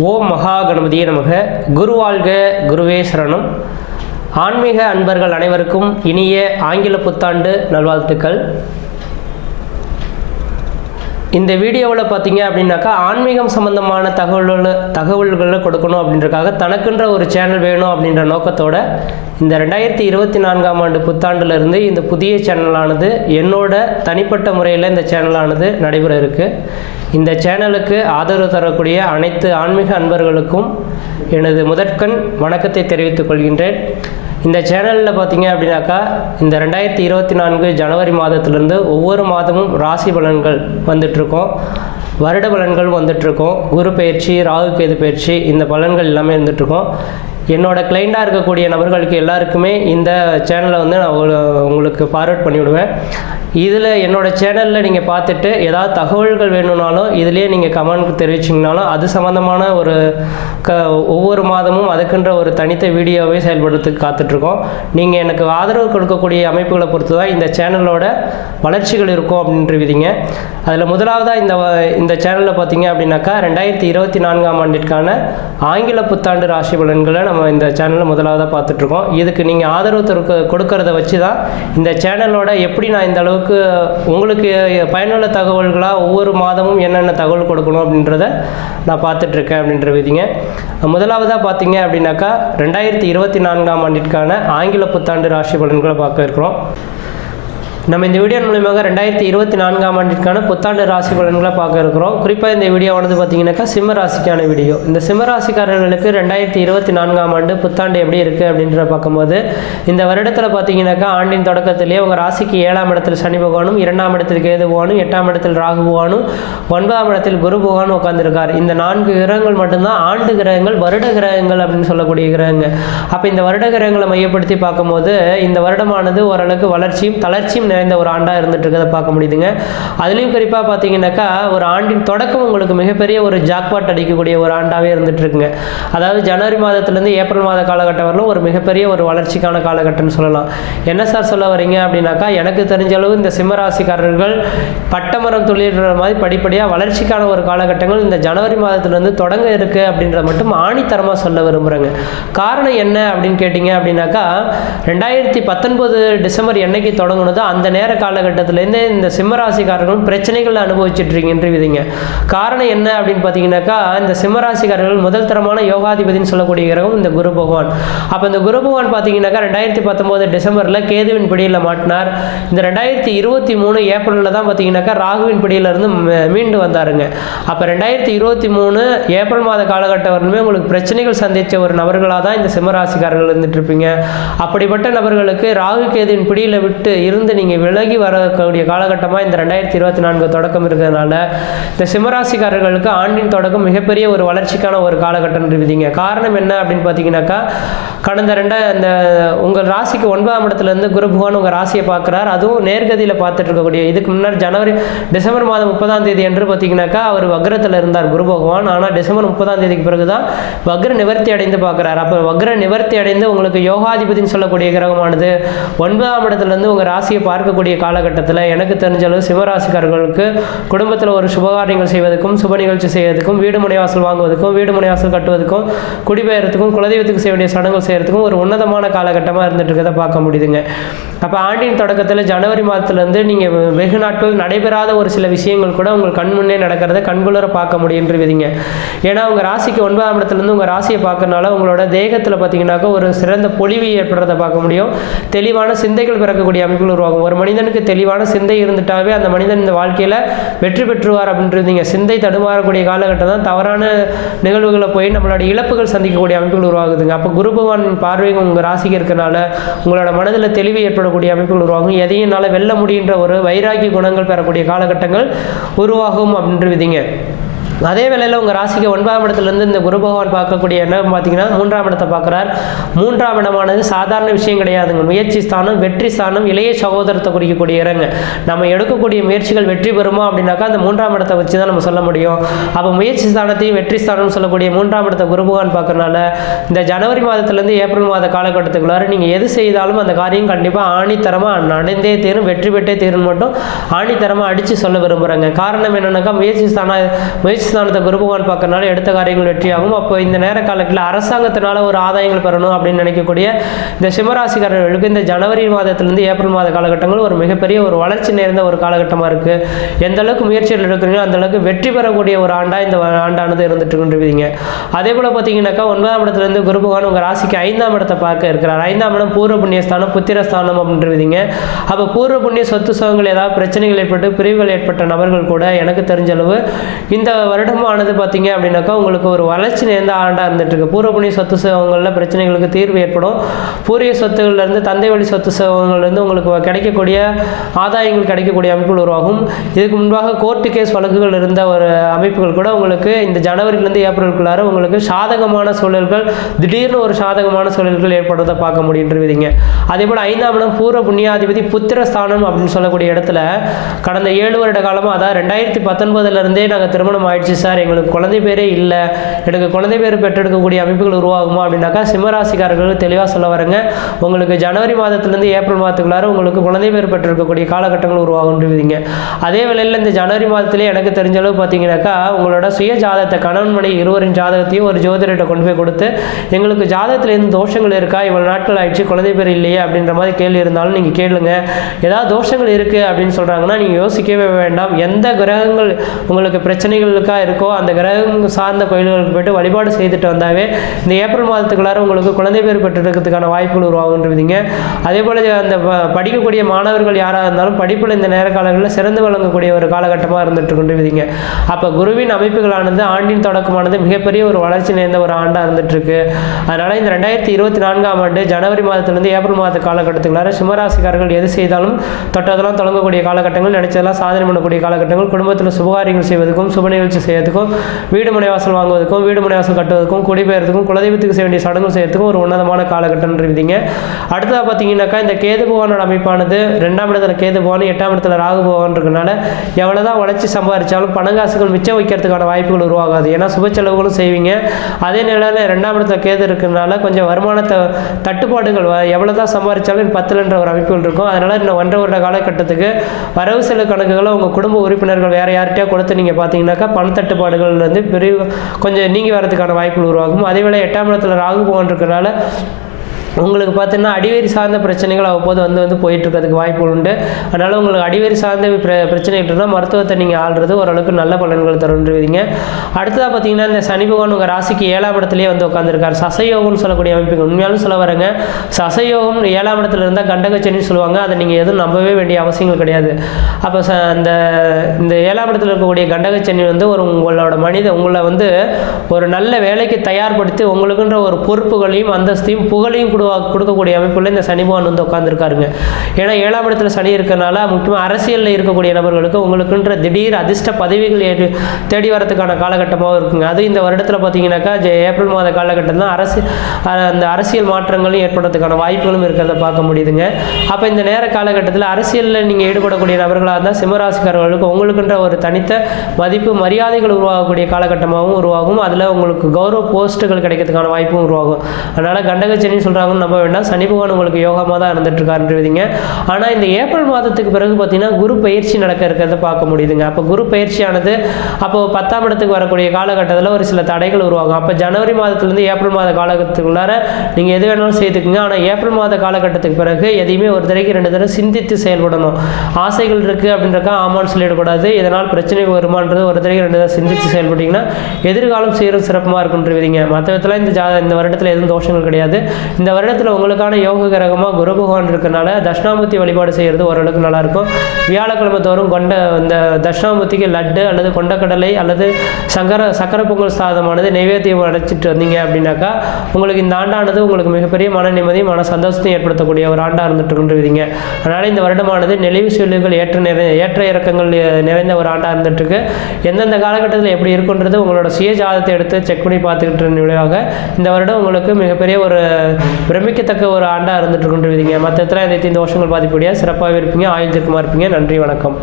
ஓம் மகா கணபதியே நமக. குருவாழ்க, குருவே சரணம். ஆன்மீக அன்பர்கள் அனைவருக்கும் இனிய ஆங்கில புத்தாண்டு நல்வாழ்த்துக்கள். இந்த வீடியோவில் பார்த்தீங்க அப்படின்னாக்கா ஆன்மீகம் சம்பந்தமான தகவல்களை கொடுக்கணும் அப்படின்றக்காக தனக்குன்ற ஒரு சேனல் வேணும் அப்படின்ற நோக்கத்தோட இந்த 2024ஆம் ஆண்டு புத்தாண்டுலேருந்து இந்த புதிய சேனலானது என்னோட தனிப்பட்ட முறையில் இந்த சேனலானது நடைபெற இருக்குது. இந்த சேனலுக்கு ஆதரவு தரக்கூடிய அனைத்து ஆன்மீக அன்பர்களுக்கும் எனது முதற்கண் வணக்கத்தை தெரிவித்துக் கொள்கின்றேன். இந்த சேனலில் பார்த்தீங்க அப்படின்னாக்கா இந்த 2024 ஜனவரி மாதத்திலிருந்து ஒவ்வொரு மாதமும் ராசி பலன்கள் வந்துட்ருக்கோம், வருட பலன்கள் வந்துட்ருக்கோம், குரு பயிற்சி, ராகு கேது பயிற்சி, இந்த பலன்கள் எல்லாமே இருந்துகிட்ருக்கோம். என்னோடய கிளைண்டாக இருக்கக்கூடிய நபர்களுக்கு எல்லாருக்குமே இந்த சேனலை வந்து நான் உங்களுக்கு ஃபார்வர்ட் பண்ணிவிடுவேன். இதில் என்னோடய சேனலில் நீங்கள் பார்த்துட்டு ஏதாவது தகவல்கள் வேணும்னாலும் இதிலே நீங்கள் கமெண்ட் தெரிவிச்சிங்கனாலும் அது சம்மந்தமான ஒரு ஒவ்வொரு மாதமும் அதுக்குன்ற ஒரு தனித்த வீடியோவை செயல்படுறதுக்கு காத்துட்ருக்கோம். நீங்கள் எனக்கு ஆதரவு கொடுக்கக்கூடிய அமைப்புகளை பொறுத்து தான் இந்த சேனலோட வளர்ச்சிகள் இருக்கும் அப்படின்ற விதிங்க. அதில் முதலாவதாக இந்த சேனலில் பார்த்தீங்க அப்படின்னாக்கா 2024ஆம் ஆண்டிற்கான ஆங்கில புத்தாண்டு ராசி பலன்களை நம்ம இந்த சேனலில் முதலாவதாக பார்த்துட்ருக்கோம். இதுக்கு நீங்கள் ஆதரவு கொடுக்கறத வச்சு தான் இந்த சேனலோட எப்படி நான் இந்த அளவுக்கு உங்களுக்கு பயனுள்ள தகவல்களாக ஒவ்வொரு மாதமும் என்னென்ன தகவல் கொடுக்கணும் அப்படின்றத நான் பார்த்துட்ருக்கேன் அப்படின்ற விதிங்க. முதலாவதாக பார்த்தீங்க அப்படின்னாக்கா 2024ஆம் ஆண்டிற்கான ஆங்கில புத்தாண்டு ராசி பலன்களை பார்க்க இருக்கிறோம். நம்ம இந்த வீடியோ மூலமாக 2024ஆம் ஆண்டிற்கான புத்தாண்டு ராசி பலன்களை பார்க்க இருக்கிறோம். குறிப்பாக இந்த வீடியோவானது பார்த்தீங்கன்னாக்கா சிம்ம ராசிக்கான வீடியோ. இந்த சிம்ம ராசிக்காரர்களுக்கு 2024ஆம் ஆண்டு புத்தாண்டு எப்படி இருக்குது அப்படின்ற பார்க்கும்போது இந்த வருடத்தில் பார்த்தீங்கன்னாக்கா ஆண்டின் தொடக்கத்திலேயே உங்கள் ராசிக்கு 7ஆம் இடத்தில் சனி பகவானும், 2ஆம் இடத்தில் கேது பகவானும், 8ஆம் இடத்தில் ராகு பகவானும், 9ஆம் இடத்தில் குரு பகவானும் உட்காந்துருக்கார். இந்த 4 கிரகங்கள் மட்டும்தான் ஆண்டு கிரகங்கள், வருட கிரகங்கள் அப்படின்னு சொல்லக்கூடிய கிரகங்கள். அப்போ இந்த வருட கிரகங்களை மையப்படுத்தி பார்க்கும்போது இந்த வருடமானது ஓரளவுக்கு வளர்ச்சியும் தளர்ச்சியும் நிறைந்த ஒரு ஆண்டாக இருந்துட்டு இருக்கிறத பார்க்க முடியுதுங்க. அதுலேயும் குறிப்பாக பார்த்தீங்கன்னாக்கா ஒரு ஆண்டின் தொடக்கம் உங்களுக்கு மிகப்பெரிய ஒரு ஜாக்பாட் அடிக்கக்கூடிய ஒரு ஆண்டாகவே இருந்துட்டு இருக்குங்க. அதாவது ஜனவரி மாதத்துலேருந்து ஏப்ரல் மாத காலகட்டம் வரலும் ஒரு மிகப்பெரிய ஒரு வளர்ச்சிக்கான காலகட்டம்னு சொல்லலாம். என்ன சார் சொல்ல வரீங்க அப்படின்னாக்கா, எனக்கு தெரிஞ்ச அளவு இந்த சிம்மராசிக்காரர்கள் பட்டமரம் தொழில்ற மாதிரி படிப்படியாக வளர்ச்சிக்கான ஒரு காலகட்டங்கள் இந்த ஜனவரி மாதத்துலேருந்து தொடங்க இருக்குது அப்படின்றத மட்டும் ஆணித்தரமாக சொல்ல விரும்புகிறேங்க. காரணம் என்ன அப்படின்னு கேட்டிங்க அப்படின்னாக்கா, 2019 டிசம்பர் என்னைக்கு தொடங்குனதோ அந்த நேர காலகட்டத்திலேருந்து இந்த சிம்மராசிக்காரர்களும் பிரச்சனைகள் அனுபவிச்சுட்டு விதிங்க. காரணம் என்ன அப்படின்னு பார்த்தீங்கன்னாக்கா, இந்த சிம்மராசிக்காரர்கள் முதல் தரமான யோகாதிபதினு சொல்லக்கூடிய கிரகம் இந்த குரு பகவான். அப்போ இந்த குரு பகவான் பார்த்தீங்கன்னாக்கா 2019 டிசம்பரில் கேதுவின் பிடியில் மாட்டினார். இந்த 2023 ஏப்ரலில் தான் பார்த்தீங்கன்னாக்கா ராகுவின் பிடியிலிருந்து மீண்டு வந்தாருங்க. அப்போ 2023 ஏப்ரல் மாத காலகட்டம் வரலுமே உங்களுக்கு பிரச்சனைகள் சந்தித்த ஒரு நபர்களாக தான் இந்த சிம்மராசிக்காரர்கள் இருந்துட்டு இருப்பீங்க. அப்படிப்பட்ட நபர்களுக்கு ராகு கேதுவின் பிடியில் விட்டு இருந்து நீங்கள் விலகி வரக்கூடிய காலகட்டமாக இந்த 2024 தொடக்கம் இருக்கிறதுனால இந்த சிம்மராசிக்காரர்களுக்கு ஆண்டின் தொடக்கம் மிகப்பெரிய ஒரு வளர்ச்சிக்கான ஒரு காலகட்டம் இருக்குதுங்க. காரணம் என்ன அப்படின்னு பார்த்தீங்கன்னாக்கா, கடந்த இந்த உங்கள் ராசிக்கு 9ஆம் இடத்துலேருந்து குரு பகவான் உங்கள் ராசியை பார்க்குறார். அதுவும் நேர்கதியில் பார்த்துட்டு இருக்கக்கூடிய இதுக்கு முன்னாடி டிசம்பர் மாதம் 30ஆம் தேதி என்று பார்த்தீங்கன்னாக்கா அவர் வக்ரத்தில் இருந்தார் குரு பகவான். ஆனால் டிசம்பர் 30ஆம் தேதிக்கு பிறகு தான் வக்ர நிவர்த்தி அடைந்து பார்க்குறார். அப்போ வக்ர நிவர்த்தி அடைந்து உங்களுக்கு யோகாதிபதினு சொல்லக்கூடிய கிரகமானது 9ஆம் இடத்துலேருந்து உங்கள் ராசியை பார்க்கக்கூடிய காலகட்டத்தில் எனக்கு தெரிஞ்ச அளவு சிவராசிக்காரர்களுக்கு குடும்பத்தில் ஒரு சுபகாரியங்கள் செய்வதற்கும், சுப நிகழ்ச்சி செய்வதற்கும், வீடு முனைவாசல் வாங்குவதற்கும், வீடு முனைவாசல் கட்டுவதற்கும், குடிபெயர்த்துக்கும், குலதெய்வத்துக்கு செய்ய வேண்டிய சடங்குகள் செய்யறதுக்கும் ஒரு உன்னதமான காலகட்டமாக இருந்துட்டு இருக்கிறத பார்க்க முடியுதுங்க. அப்போ ஆண்டின் தொடக்கத்தில் ஜனவரி மாதத்துலேருந்து நீங்கள் வெகு நாட்கள் நடைபெறாத ஒரு சில விஷயங்கள் கூட உங்கள் கண் முன்னே நடக்கிறத கண்குளர பார்க்க முடியுன்றவிதிங்க. ஏன்னா உங்கள் ராசிக்கு 9ஆம் இடத்துலேருந்து உங்கள் ராசியை பார்க்கறனால உங்களோட தேகத்தில் பார்த்தீங்கன்னாக்கா ஒரு சிறந்த பொலிவு ஏற்படுறதை பார்க்க முடியும். தெளிவான சிந்தைகள் பிறக்கக்கூடிய அமைப்புகள் உருவாகும். ஒரு மனிதனுக்கு தெளிவான சிந்தை இருந்துட்டாவே அந்த மனிதன் இந்த வாழ்க்கையில் வெற்றி பெற்றுவார் அப்படின்றீங்க. சிந்தை தடுமாறக்கூடிய காலகட்டம் தான் தவறான நிகழ்வுகளை போய் நம்மளோட இழப்புகள் சந்திக்கக்கூடிய அமைப்புகள் உருவாகுதுங்க. அப்போ குரு பகவான் பார்வை உங்கள் ராசிக்கு இருக்கிறனால உங்களோட மனதில் தெளிவு ஏற்படக்கூடிய அமைப்புகள் உருவாகும். எதையும் என்னால் வெல்ல முடிகின்ற ஒரு வைராகி குணங்கள் பெறக்கூடிய காலகட்டங்கள் உருவாகும் அப்படின்றவிதிங்க. அதே வேளையில் உங்கள் ராசிக்கு 9ஆம் இடத்துலேருந்து இந்த குரு பகவான் பார்க்கக்கூடிய என்ன பார்த்தீங்கன்னா 3ஆம் இடத்தை பார்க்குறார். 3ஆம் இடமானது சாதாரண விஷயம் கிடையாதுங்க. முயற்சி ஸ்தானம், வெற்றி ஸ்தானம், இளைய சகோதரத்தை குறிக்கக்கூடிய இடங்க. நம்ம எடுக்கக்கூடிய முயற்சிகள் வெற்றி பெறுமா அப்படின்னாக்கா அந்த 3ஆம் இடத்தை வச்சு தான் நம்ம சொல்ல முடியும். அப்போ முயற்சி ஸ்தானத்தையும் வெற்றி ஸ்தானம் சொல்லக்கூடிய 3ஆம் இடத்தை குரு பகவான் பார்க்கறனால இந்த ஜனவரி மாதத்துலேருந்து ஏப்ரல் மாத காலகட்டத்துக்குள்ளார நீங்கள் எது செய்தாலும் அந்த காரியம் கண்டிப்பாக ஆணித்தரமாக நடந்தே தீரும், வெற்றி பெற்றே தீரும் மட்டும் ஆணித்தரமாக அடித்து சொல்ல விரும்புகிறாங்க. காரணம் என்னன்னாக்கா முயற்சி ஸ்தானத்தை குரு பகவான் பார்க்கறனால எடுத்த காரியங்கள் வெற்றியாகும். அப்போ இந்த நேர காலத்தில் அரசாங்கத்தினால ஒரு ஆதாயங்கள் பெறணும் அப்படின்னு நினைக்கக்கூடிய இந்த சிம்மராசிக்காரர்களுக்கு இந்த ஜனவரி மாதத்திலிருந்து ஏப்ரல் மாத காலகட்டங்கள் ஒரு மிகப்பெரிய ஒரு வளர்ச்சி நேர்ந்த ஒரு காலகட்டமாக இருக்குது. எந்த அளவுக்கு முயற்சிகள் எடுக்கிறீங்களோ அந்த அளவுக்கு வெற்றி பெறக்கூடிய ஒரு ஆண்டாக இந்த ஆண்டானது இருந்துட்டு கொண்டிருக்கீங்க. அதே போல் பார்த்தீங்கன்னாக்கா 9ஆம் இடத்துலேருந்து குரு பகவான் உங்கள் ராசிக்கு 5ஆம் இடத்தை பார்க்க இருக்கிறார். 5ஆம் இடம் பூர்வ புண்ணியஸ்தானம், புத்திரஸ்தானம் அப்படின்றீங்க. அப்போ பூர்வ புண்ணிய சொத்து சுகங்கள் ஏதாவது பிரச்சனைகள் ஏற்பட்டு பிரிவுகள் ஏற்பட்ட நபர்கள் கூட எனக்கு தெரிஞ்ச அளவு இந்த வருடமானது பார்த்தீங்க அப்படின்னாக்கா உங்களுக்கு ஒரு வளர்ச்சி நேர்ந்த ஆண்டாக இருந்துட்டு இருக்கு. பூர்வ புண்ணிய சொத்து சுகங்களில் பிரச்சனைகளுக்கு தீர்வு ஏற்படும். பூர்வீக சொத்துகள்லேருந்து தந்தை வழி சொத்து சுகங்கள்லேருந்து உங்களுக்கு கிடைக்கக்கூடிய ஆதாயங்கள் கிடைக்கக்கூடிய அமைப்புகள் உருவாகும். இதுக்கு முன்பாக கோர்ட்டு கேஸ் வழக்குகள் இருந்த ஒரு அமைப்புகள் கூட உங்களுக்கு இந்த ஜனவரியிலேருந்து ஏப்ரலுக்குள்ளார உங்களுக்கு சாதகமான சூழல்கள், திடீர்னு ஒரு சாதகமான சூழல்கள் ஏற்படுறதை பார்க்க முடியுன்றீங்க. அதே போல் 5ஆம் இடம் பூர்வ புண்ணியாதிபதி புத்திரஸ்தானம் அப்படின்னு சொல்லக்கூடிய இடத்துல கடந்த 7 வருட காலமாக, அதாவது 2019 நாங்கள் திருமணம் ஆயிடுச்சு சார், எங்களுக்கு குழந்தை பேரே இல்லை, எனக்கு குழந்தை பேர் பெற்றெடுக்கக்கூடிய அமைப்புகள் உருவாகுமா அப்படின்னாக்கா சிம்மராசிக்காரர்கள் தெளிவாக சொல்ல வரங்க. உங்களுக்கு ஜனவரி மாதத்திலேருந்து ஏப்ரல் மாதத்துக்குள்ளார உங்களுக்கு குழந்தை பேர் பெற்றிருக்கக்கூடிய காலகட்டங்கள் உருவாகுன்றீங்க. அதே வேளையில் இந்த ஜனவரி மாதத்திலே எனக்கு தெரிஞ்ச அளவு பார்த்தீங்கன்னாக்கா உங்களோட சுய ஜாதகத்தை, கணவன் மனைவி இருவரின் ஜாதகத்தையும் ஒரு ஜோதிடத்தை கொண்டு போய் கொடுத்து எங்களுக்கு ஜாதகத்தில் எந்த தோஷங்கள் இருக்கா, இவ்வளோ நாட்கள் ஆயிடுச்சு குழந்தை பேர் இல்லையே அப்படின்ற மாதிரி கேள்வி இருந்தாலும் நீங்கள் கேளுங்க. ஏதாவது தோஷங்கள் இருக்குது அப்படின்னு சொல்கிறாங்கன்னா நீங்கள் யோசிக்கவே வேண்டாம். எந்த கிரகங்கள் உங்களுக்கு பிரச்சனைகளுக்காக இருக்கோ அந்த கிரகம் சார்ந்த கோயில்களுக்கு போய்ட்டு வழிபாடு செய்துட்டு வந்தாவே இந்த ஏப்ரல் மாதத்துக்குள்ளார உங்களுக்கு குழந்தை பேர் பெற்றெடுக்கிறதுக்கான வாய்ப்புகள் உருவாகுன்றீங்க. அதே போல் அந்த படிக்கக்கூடிய மாணவர்கள் யாராக இருந்தாலும் படிப்பில் இந்த நேர காலங்களில் சிறந்து வழங்கக்கூடிய ஒரு காலகட்டமாக இருந்துட்டு கொண்டிருந்தீங்க. அப்போ குருவின் அமைப்புகளானது ஆண்டின் தொடக்கமானது மிகப்பெரிய ஒரு வளர்ச்சி நேர்ந்த ஒரு ஆண்டாக இருந்துட்டு இருக்கு. அதனால் இந்த 2024ஆம் ஆண்டு ஜனவரி மாதத்திலிருந்து ஏப்ரல் மாத காலகட்டத்துக்குள்ளார சிம்மராசிக்காரர்கள் எது செய்தாலும் தொட்டதெல்லாம் தொடங்கக்கூடிய காலகட்டங்கள், நினைச்சதெல்லாம் சாதனை பண்ணக்கூடிய காலகட்டங்கள், குடும்பத்தில் சுபகாரியங்கள் செய்வதற்கும் சுப நிகழ்ச்சி செய்வதற்கும் வீடு மனைவாசல் வாங்குவதற்கும் வீடு மனைவாசல் கட்டுவதற்கும் குடிபெயர்த்துக்கும் குலதெய்வத்துக்கு செய்ய வேண்டிய சடங்கு செய்யறதுக்கும் ஒரு உன்னதமான காலகட்டம் இருந்தீங்க. அடுத்ததாக பார்த்தீங்கன்னாக்கா இந்த கேது பகவானோட அமைப்பானது 2ஆம் இடத்துல கேது பகவான், 8ஆம் இடத்துல ராகு பகவான் இருக்கனால எவ்வளோதான் வளர்ச்சி சம்பாதிச்சாலும் பணங்காசுகள் மிச்சம் வைக்கிறதுக்கான வாய்ப்புகள் உருவாகாது. ஏன்னா சுப செலவுகளும் செய்வீங்க. அதே நிலையில் 2ஆம் இடத்துல கேது இருக்கிறதுனால கொஞ்சம் வருமானத்தை தட்டுப்பாடுகள், எவ்வளோதான் சம்பாதிச்சாலும் 10ன்ற ஒரு அமைப்புகள் இருக்கும். அதனால் இன்னும் 1.5 வருட காலகட்டத்துக்கு வரவு செலவு கணக்குகளை உங்கள் குடும்ப உறுப்பினர்கள் வேறு யார்கிட்டயா கொடுத்து நீங்கள் பார்த்தீங்கன்னாக்கா பணத்தட்டுப்பாடுகள் வந்து பெரிய கொஞ்சம் நீங்கி வரதுக்கான வாய்ப்புகள் உருவாகும். அதேவேளை 8ஆம் இடத்துல ராகு பகவான் இருக்கிறனால உங்களுக்கு பார்த்தீங்கன்னா அடிவேரி சார்ந்த பிரச்சனைகள் அவ்வப்போது வந்து போயிட்டு இருக்கிறதுக்கு வாய்ப்புகள் உண்டு. அதனால் உங்களுக்கு அடிவேரி சார்ந்த பிரச்சனைகள் இருந்தால் மருத்துவத்தை நீங்கள் ஆள்றது ஓரளவுக்கு நல்ல பலன்கள் தருவீங்க. அடுத்ததாக பார்த்தீங்கன்னா இந்த சனி பகவான் உங்கள் ராசிக்கு 7ஆம் இடத்துலேயே வந்து உட்காந்துருக்காரு. சசயோகம்னு சொல்லக்கூடிய அமைப்புகள் உண்மையாலும் சொல்ல வரங்க. சசயோகம் 7ஆம் இடத்துல இருந்தால் கண்டகச்சனின்னு சொல்லுவாங்க. அதை நீங்கள் எதுவும் நம்பவே வேண்டிய அவசியங்கள் கிடையாது. அப்போ இந்த 7ஆம் இடத்துல இருக்கக்கூடிய கண்டகச்சனி வந்து உங்களோட உங்களை வந்து ஒரு நல்ல வேலைக்கு தயார்படுத்தி உங்களுக்குன்ற ஒரு பொறுப்புகளையும் அந்தஸ்தையும் புகழையும் கொடுக்கக்கூடிய அமைப்புள்ள இந்த சனி பகவான் வந்து உட்காந்துருக்காருங்க. ஏன்னா 7ஆம் இடத்துல சனி இருக்கிறனால முக்கியமாக அரசியலில் இருக்கக்கூடிய நபர்களுக்கு உங்களுக்குன்ற திடீர் அதிர்ஷ்ட பதவிகள் தேடி வரதுக்கான காலகட்டமாக இருக்குங்க. அது இந்த வருடத்தில் பார்த்தீங்கன்னாக்கா ஏப்ரல் மாத காலகட்டம் தான் அந்த அரசியல் மாற்றங்களும் ஏற்படுறதுக்கான வாய்ப்புகளும் இருக்கிறத பார்க்க முடியுதுங்க. அப்போ இந்த நேர காலகட்டத்தில் அரசியலில் நீங்கள் ஈடுபடக்கூடிய நபர்களாக இருந்தால் சிம்மராசிக்காரர்களுக்கு உங்களுக்குன்ற ஒரு தனித்த மதிப்பு மரியாதைகள் உருவாகக்கூடிய காலகட்டமாகவும் உருவாகும். அதில் உங்களுக்கு கௌரவ போஸ்ட்டுகள் கிடைக்கிறதுக்கான வாய்ப்பும் உருவாகும். அதனால் கண்டகச்சனின்னு சொல்கிறாங்க நம்ப வேண்டாம். சனி பகவான் உங்களுக்கு யோகமாக தான் இருந்துட்டு இருக்காருன்றீங்க. ஆனால் இந்த ஏப்ரல் மாதத்துக்கு பிறகு பார்த்தீங்கன்னா குரு பயிற்சி நடக்க இருக்கிறத பார்க்க முடியுதுங்க. அப்போ குரு பயிற்சியானது அப்போ 10ஆம் இடத்துக்கு வரக்கூடிய காலகட்டத்தில் ஒரு சில தடைகள் உருவாகும். அப்போ ஜனவரி மாதத்துலேருந்து ஏப்ரல் மாத காலகட்டத்துக்குள்ளார நீங்கள் எது வேணாலும் செய்துக்குங்க. ஆனால் ஏப்ரல் மாத காலகட்டத்துக்கு பிறகு எதையுமே ஒரு தடவைக்கு 2 தடவை சிந்தித்து செயல்படணும். ஆசைகள் இருக்குது அப்படின்றக்கா ஆமான்னு சொல்லிடக்கூடாது. இதனால் பிரச்சனை வருமானது ஒரு தடவைக்கு 2 தடவை சிந்தித்து செயல்பட்டீங்கன்னா எதிர்காலம் சீரும் சிறப்புமாக இருக்குன்றீங்க. மற்ற விதத்தில் இந்த வருடத்தில் எதுவும் தோஷங்கள் கிடையாது. இந்த வருடத்தில் உங்களுக்கான யோக கிரகமாக குரு பகவான் இருக்கனால தட்சிணாமூர்த்தி வழிபாடு செய்கிறது ஓரளவுக்கு நல்லாயிருக்கும். வியாழக்கிழமை தோறும் இந்த தட்சிணாமூர்த்திக்கு லட்டு அல்லது கொண்டக்கடலை அல்லது சக்கரை பொங்கல் சாதமானது நைவேத்தியம் அடைச்சிட்டு வந்தீங்க அப்படின்னாக்கா உங்களுக்கு இந்த ஆண்டானது உங்களுக்கு மிகப்பெரிய மன நிம்மதி மன சந்தோஷத்தையும் ஏற்படுத்தக்கூடிய ஒரு ஆண்டாக இருந்துட்டு கொண்டிருக்கீங்க. அதனால் இந்த வருடமானது நெளிவு சொல்லுகள் ஏற்ற இறக்கங்கள் நிறைந்த ஒரு ஆண்டாக இருந்துட்டுருக்கு. எந்தெந்த காலகட்டத்தில் எப்படி இருக்குன்றது உங்களோட சுய ஜாதத்தை எடுத்து செக் பண்ணி பார்த்துக்கிட்டு விளைவாக இந்த வருடம் உங்களுக்கு மிகப்பெரிய ஒரு பிரமிக்கத்தக்க ஒரு ஆண்டாக இருந்துட்டு கொண்டிருக்கீங்க. மற்ற எத்தனை தோஷங்கள் பாதிப்படியாக சிறப்பாகவே இருப்பீங்க. ஆயுள் திருக்கமாக இருப்பீங்க. நன்றி, வணக்கம்.